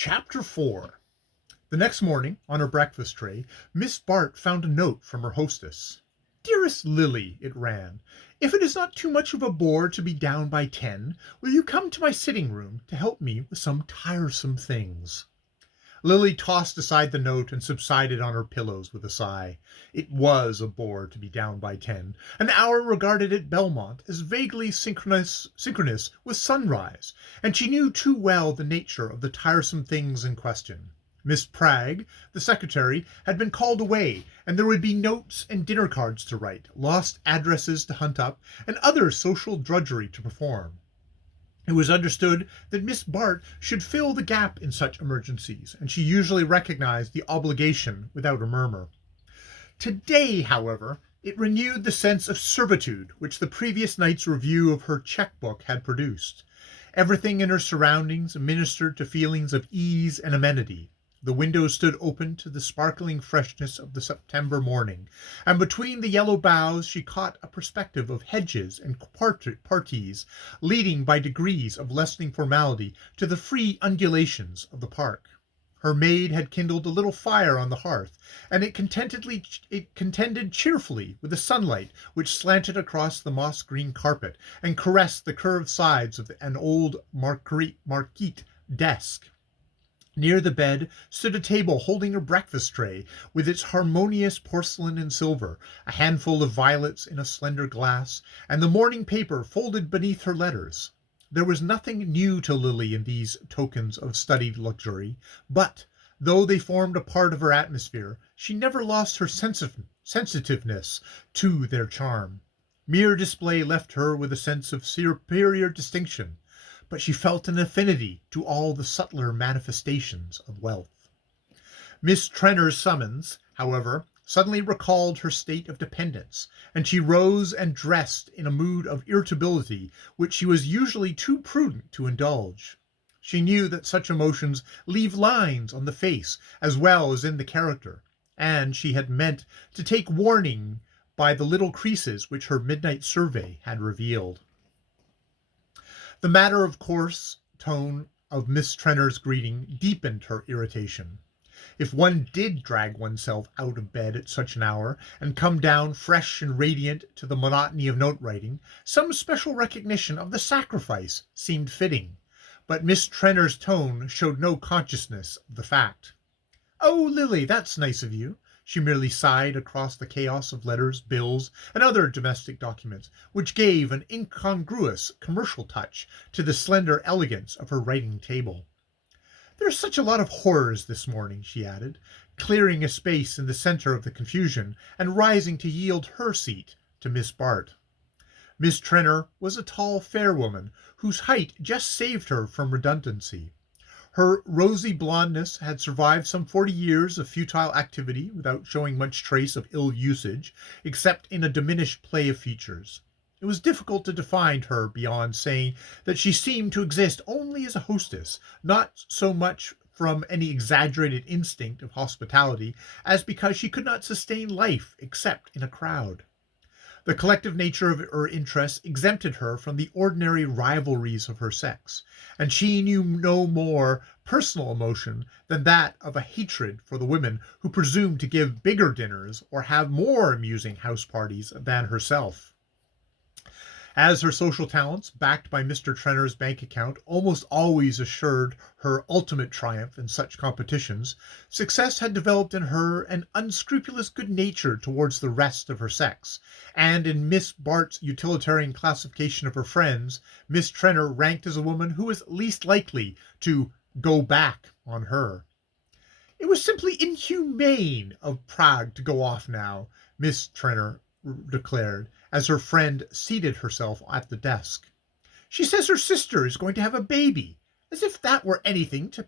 Chapter 4. The next morning, on her breakfast tray, Miss Bart found a note from her hostess. "Dearest Lily," it ran, "if it is not too much of a bore to be down by 10, will you come to my sitting room to help me with some tiresome things?" Lily tossed aside the note and subsided on her pillows with a sigh. It was a bore to be down by 10. An hour regarded at Belmont as vaguely synchronous with sunrise, and she knew too well the nature of the tiresome things in question. Miss Pragg, the secretary, had been called away, and there would be notes and dinner cards to write, lost addresses to hunt up, and other social drudgery to perform. It was understood that Miss Bart should fill the gap in such emergencies, and she usually recognized the obligation without a murmur. Today, however, it renewed the sense of servitude which the previous night's review of her checkbook had produced. Everything in her surroundings ministered to feelings of ease and amenity. The windows stood open to the sparkling freshness of the September morning, and between the yellow boughs she caught a perspective of hedges and parterres, leading by degrees of lessening formality to the free undulations of the park. Her maid had kindled a little fire on the hearth, and it contended cheerfully with the sunlight which slanted across the moss-green carpet and caressed the curved sides of an old marquette desk. Near the bed stood a table holding a breakfast tray with its harmonious porcelain and silver, a handful of violets in a slender glass, and the morning paper folded beneath her letters. There was nothing new to Lily in these tokens of studied luxury, but, though they formed a part of her atmosphere, she never lost her sensitiveness to their charm. Mere display left her with a sense of superior distinction, but she felt an affinity to all the subtler manifestations of wealth. Miss Trenner's summons, however, suddenly recalled her state of dependence, and she rose and dressed in a mood of irritability which she was usually too prudent to indulge. She knew that such emotions leave lines on the face as well as in the character, and she had meant to take warning by the little creases which her midnight survey had revealed. The matter-of-course tone of Miss Trenner's greeting deepened her irritation. If one did drag oneself out of bed at such an hour and come down fresh and radiant to the monotony of note-writing, some special recognition of the sacrifice seemed fitting, but Miss Trenner's tone showed no consciousness of the fact. "Oh, Lily, that's nice of you." She merely sighed across the chaos of letters, bills, and other domestic documents, which gave an incongruous commercial touch to the slender elegance of her writing table. "There's such a lot of horrors this morning," she added, clearing a space in the center of the confusion and rising to yield her seat to Miss Bart. Miss Trenner was a tall, fair woman, whose height just saved her from redundancy. Her rosy blondness had survived some 40 years of futile activity without showing much trace of ill usage, except in a diminished play of features. It was difficult to define her beyond saying that she seemed to exist only as a hostess, not so much from any exaggerated instinct of hospitality as because she could not sustain life except in a crowd. The collective nature of her interests exempted her from the ordinary rivalries of her sex, and she knew no more personal emotion than that of a hatred for the women who presumed to give bigger dinners or have more amusing house parties than herself. As her social talents, backed by Mr. Trenner's bank account, almost always assured her ultimate triumph in such competitions, success had developed in her an unscrupulous good nature towards the rest of her sex, and in Miss Bart's utilitarian classification of her friends, Miss Trenner ranked as a woman who was least likely to go back on her. "It was simply inhumane of Prague to go off now," Miss Trenner declared, as her friend seated herself at the desk. "She says her sister is going to have a baby, as if that were anything to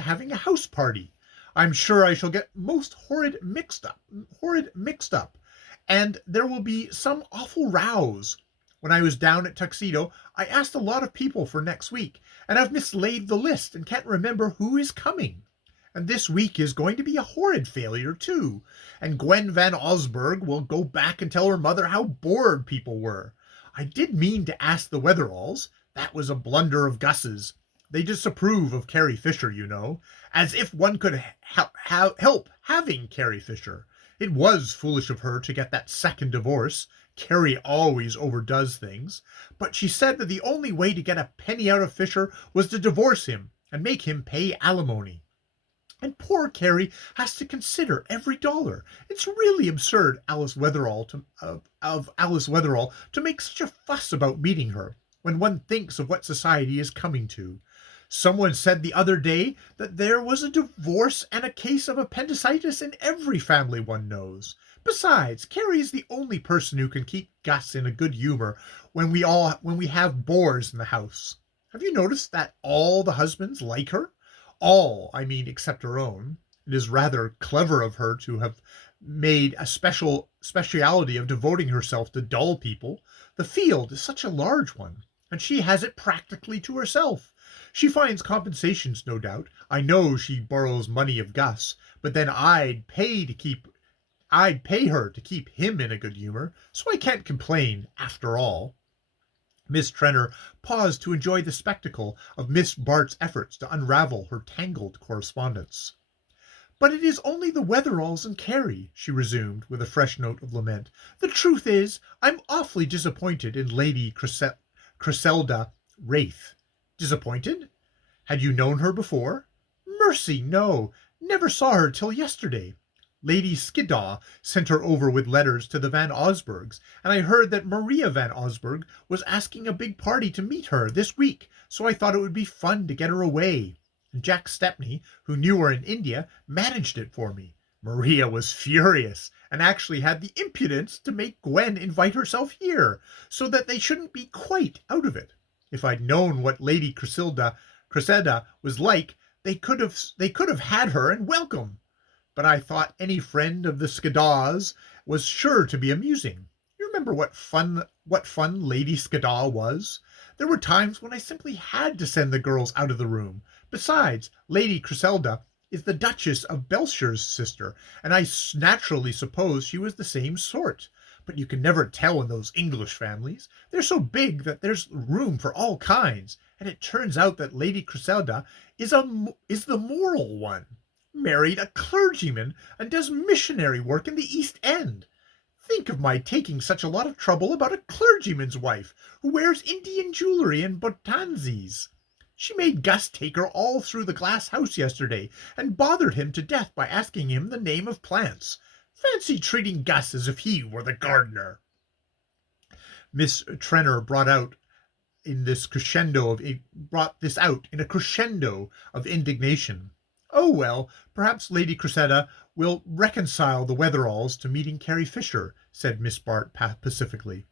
having a house party. I'm sure I shall get most horrid mixed up, and there will be some awful rows. When I was down at Tuxedo, I asked a lot of people for next week, and I've mislaid the list and can't remember who is coming. And this week is going to be a horrid failure, too. And Gwen Van Osburgh will go back and tell her mother how bored people were. I did mean to ask the Wetheralls. That was a blunder of Gus's. They disapprove of Carrie Fisher, you know, as if one could help having Carrie Fisher. It was foolish of her to get that second divorce. Carrie always overdoes things. But she said that the only way to get a penny out of Fisher was to divorce him and make him pay alimony. And poor Carrie has to consider every dollar. It's really absurd of Alice Wetherall to make such a fuss about meeting her, when one thinks of what society is coming to. Someone said the other day that there was a divorce and a case of appendicitis in every family one knows. Besides, Carrie is the only person who can keep Gus in a good humor when we have bores in the house. Have you noticed that all the husbands like her? All, I mean, except her own. It is rather clever of her to have made a speciality of devoting herself to dull people. The field is such a large one, and she has it practically to herself. She finds compensations, no doubt. I know she borrows money of Gus, but then I'd pay her to keep him in a good humor, so I can't complain after all. Miss Trenor paused to enjoy the spectacle of Miss Bart's efforts to unravel her tangled correspondence. "But it is only the Wetheralls and Carrie," she resumed, with a fresh note of lament. "The truth is, I'm awfully disappointed in Lady Criselda Wraith." "Disappointed? Had you known her before?" "Mercy, no. Never saw her till yesterday. Lady Skiddaw sent her over with letters to the Van Osburghs, and I heard that Maria Van Osburgh was asking a big party to meet her this week, so I thought it would be fun to get her away. And Jack Stepney, who knew her in India, managed it for me. Maria was furious, and actually had the impudence to make Gwen invite herself here, so that they shouldn't be quite out of it. If I'd known what Lady Cressida was like, they could have had her and welcome. But I thought any friend of the Skiddaws was sure to be amusing. You remember what fun Lady Skiddaw was? There were times when I simply had to send the girls out of the room. Besides, Lady Criselda is the Duchess of Belshire's sister, and I naturally supposed she was the same sort. But you can never tell in those English families. They're so big that there's room for all kinds, and it turns out that Lady Criselda is the moral one. Married a clergyman and does missionary work in the East End. Think of my taking such a lot of trouble about a clergyman's wife who wears Indian jewelry and botanzis. She made Gus take her all through the glass house yesterday and bothered him to death by asking him the name of plants. Fancy treating Gus as if he were the gardener." Miss Trenor brought this out in a crescendo of indignation. "Oh, well, perhaps Lady Cressida will reconcile the Wetheralls to meeting Carrie Fisher," said Miss Bart pacifically.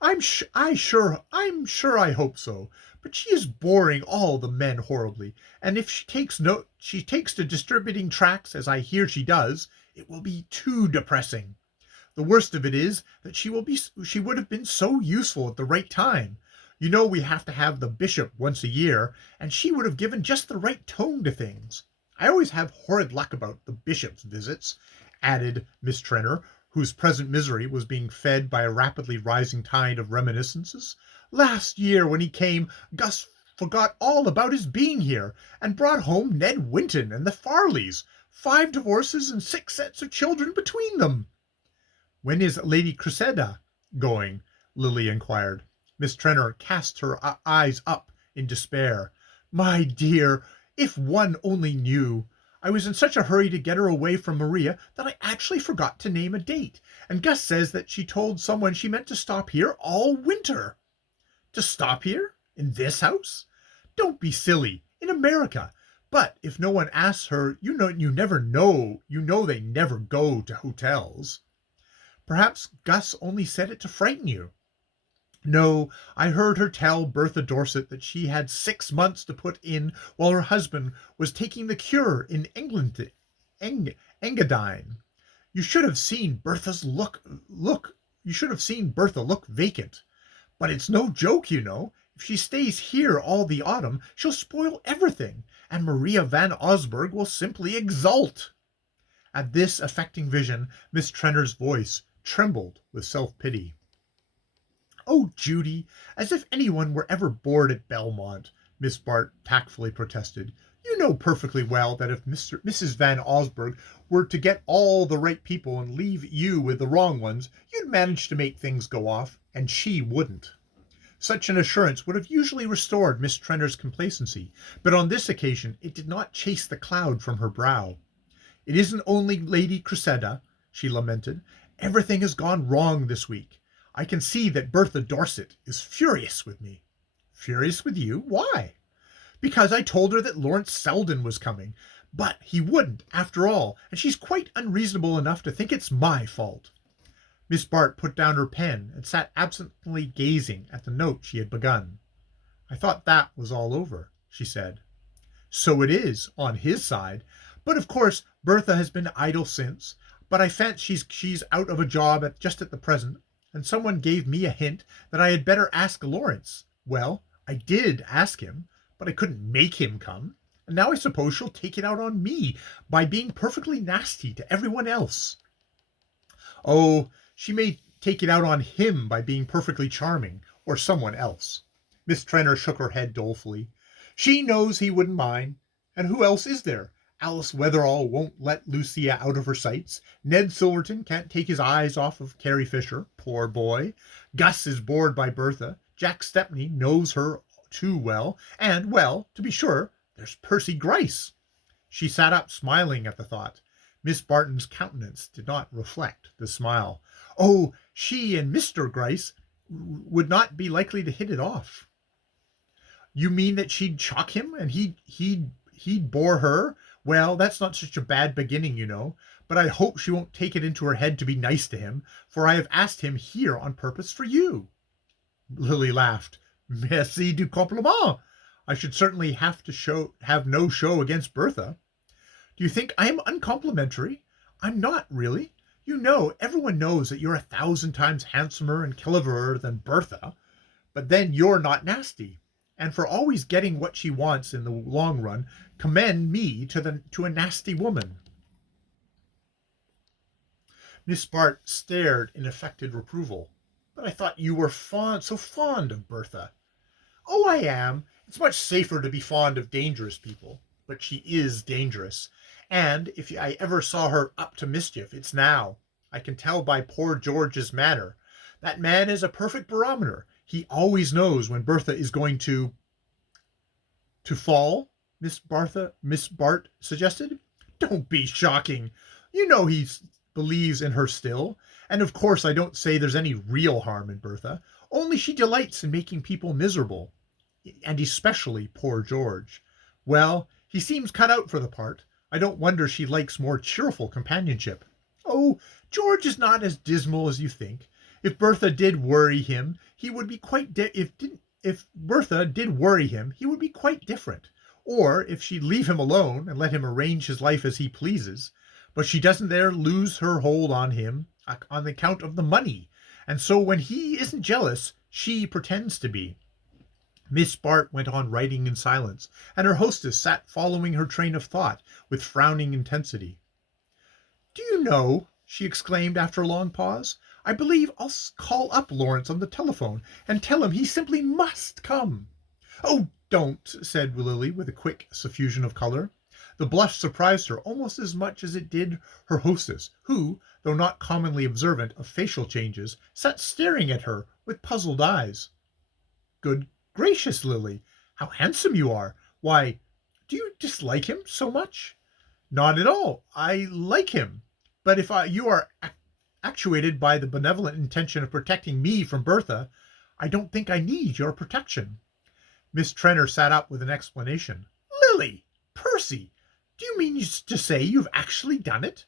I'm sure I hope so, but she is boring all the men horribly, and if she takes to distributing tracts, as I hear she does, it will be too depressing. The worst of it is that she would have been so useful at the right time. You know we have to have the bishop once a year, and she would have given just the right tone to things. I always have horrid luck about the bishop's visits," added Miss Trenor, whose present misery was being fed by a rapidly rising tide of reminiscences. "Last year, when he came, Gus forgot all about his being here, and brought home Ned Winton and the Farleys, 5 divorces and 6 sets of children between them." "When is Lady Cressida going?" Lily inquired. Miss Trenor cast her eyes up in despair. "My dear, if one only knew! I was in such a hurry to get her away from Maria that I actually forgot to name a date, and Gus says that she told someone she meant to stop here all winter." "To stop here? In this house?" "Don't be silly. In America. But if no one asks her, you know they never go to hotels." "Perhaps Gus only said it to frighten you." "No, I heard her tell Bertha Dorset that she had 6 months to put in while her husband was taking the cure in Engadine. You should have seen Bertha look vacant. But it's no joke, you know. If she stays here all the autumn, she'll spoil everything, and Maria Van Osburgh will simply exult." At this affecting vision, Miss Trenor's voice trembled with self-pity. "Oh, Judy, as if anyone were ever bored at Belmont. Miss Bart tactfully protested. "You know perfectly well that if Mrs. Van Osburgh were to get all the right people and leave you with the wrong ones, you'd manage to make things go off, and she wouldn't." Such an assurance would have usually restored Miss Trenner's complacency, but on this occasion it did not chase the cloud from her brow. "It isn't only Lady Cressida," she lamented. "Everything has gone wrong this week. I can see that Bertha Dorset is furious with me." "Furious with you? Why?" "Because I told her that Lawrence Selden was coming, but he wouldn't, after all, and she's quite unreasonable enough to think it's my fault." Miss Bart put down her pen and sat absently gazing at the note she had begun. "I thought that was all over," she said. "So it is, on his side. But of course Bertha has been idle since. But I fancy she's out of a job just at the present, and someone gave me a hint that I had better ask Lawrence. Well, I did ask him, but I couldn't make him come, and now I suppose she'll take it out on me by being perfectly nasty to everyone else." "Oh, she may take it out on him by being perfectly charming, or someone else." Miss Trenner shook her head dolefully. "She knows he wouldn't mind. And who else is there? Alice Wetherall won't let Lucia out of her sights. Ned Silverton can't take his eyes off of Carrie Fisher, poor boy. Gus is bored by Bertha. Jack Stepney knows her too well. And, well, to be sure, there's Percy Gryce." She sat up, smiling at the thought. Miss Barton's countenance did not reflect the smile. "Oh, she and Mr. Gryce would not be likely to hit it off." "You mean that she'd shock him, and he'd bore her? Well, that's not such a bad beginning, you know. But I hope she won't take it into her head to be nice to him, for I have asked him here on purpose for you." Lily laughed. "Merci du compliment. I should certainly have no show against Bertha." "Do you think I am uncomplimentary? I'm not, really. You know, everyone knows that you're 1,000 times handsomer and cleverer than Bertha. But then you're not nasty. And for always getting what she wants in the long run, commend me to a nasty woman." Miss Bart stared in affected reproval. "But I thought you were so fond of Bertha." "Oh, I am. It's much safer to be fond of dangerous people. But she is dangerous. And if I ever saw her up to mischief, it's now. I can tell by poor George's manner. That man is a perfect barometer. He always knows when Bertha is going to fall," Miss Bart suggested. "Don't be shocking. You know he believes in her still. And of course I don't say there's any real harm in Bertha. Only she delights in making people miserable. And especially poor George. Well, he seems cut out for the part. I don't wonder she likes more cheerful companionship." "Oh, George is not as dismal as you think. If Bertha did worry him, he would be quite if Bertha did worry him, he would be quite different. Or if she'd leave him alone and let him arrange his life as he pleases. But she doesn't dare lose her hold on him on account of the money, and so when he isn't jealous, she pretends to be." Miss Bart went on writing in silence, and her hostess sat following her train of thought with frowning intensity. "Do you know," she exclaimed after a long pause, "I believe I'll call up Lawrence on the telephone and tell him he simply must come." "Oh, don't," said Lily with a quick suffusion of color. The blush surprised her almost as much as it did her hostess, who, though not commonly observant of facial changes, sat staring at her with puzzled eyes. "Good gracious, Lily, how handsome you are! Why, do you dislike him so much?" "Not at all. I like him. But if you are actuated by the benevolent intention of protecting me from Bertha, I don't think I need your protection." Miss Trenner sat up with an explanation. "Lily! Percy! Do you mean to say you've actually done it?"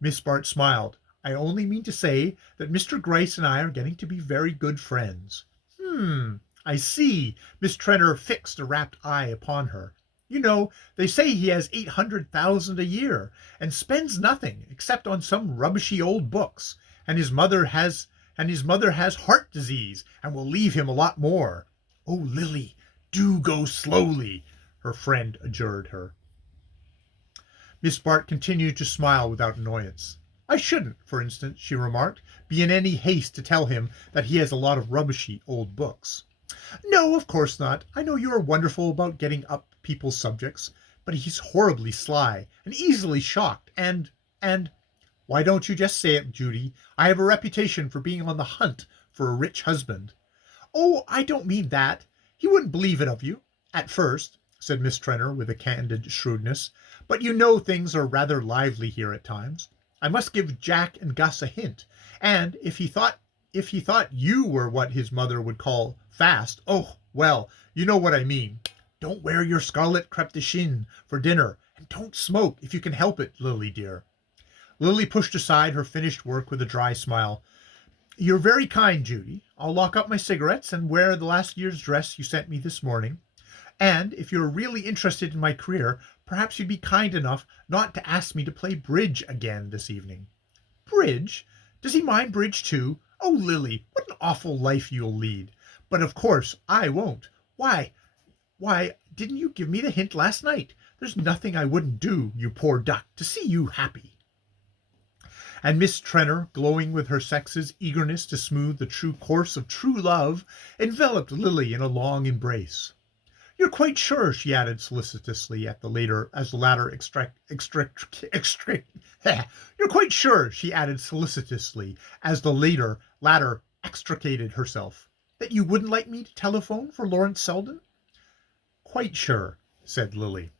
Miss Bart smiled. "I only mean to say that Mr. Gryce and I are getting to be very good friends." I see." Miss Trenner fixed a rapt eye upon her. "You know, they say he has 800,000 a year, and spends nothing except on some rubbishy old books, and his mother has heart disease, and will leave him a lot more." "Oh, Lily, do go slowly," her friend adjured her. Miss Bart continued to smile without annoyance. "I shouldn't, for instance," she remarked, "be in any haste to tell him that he has a lot of rubbishy old books." No, of course not. I know you are wonderful about getting up people's subjects, but he's horribly sly and easily shocked, and why don't you just say it, Judy? I have a reputation for being on the hunt for a rich husband. Oh, I don't mean that. He wouldn't believe it of you, at first, said Miss Trenner with a candid shrewdness. But you know things are rather lively here at times. I must give Jack and Gus a hint, and if he thought you were what his mother would call fast, oh, well, you know what I mean. Don't wear your scarlet crepe de chine for dinner, and don't smoke if you can help it, Lily dear. Lily pushed aside her finished work with a dry smile. You're very kind, Judy. I'll lock up my cigarettes and wear the last year's dress you sent me this morning. And if you're really interested in my career, perhaps you'd be kind enough not to ask me to play bridge again this evening. Bridge? Does he mind bridge too? Oh, Lily, what an awful life you'll lead. But of course I won't. Why, didn't you give me the hint last night? There's nothing I wouldn't do, you poor duck, to see you happy. And Miss Trenner, glowing with her sex's eagerness to smooth the true course of true love, enveloped Lily in a long embrace. You're quite sure, she added solicitously as the latter you're quite sure, she added solicitously as the latter extricated herself, that you wouldn't like me to telephone for Lawrence Selden? Quite sure, said Lily.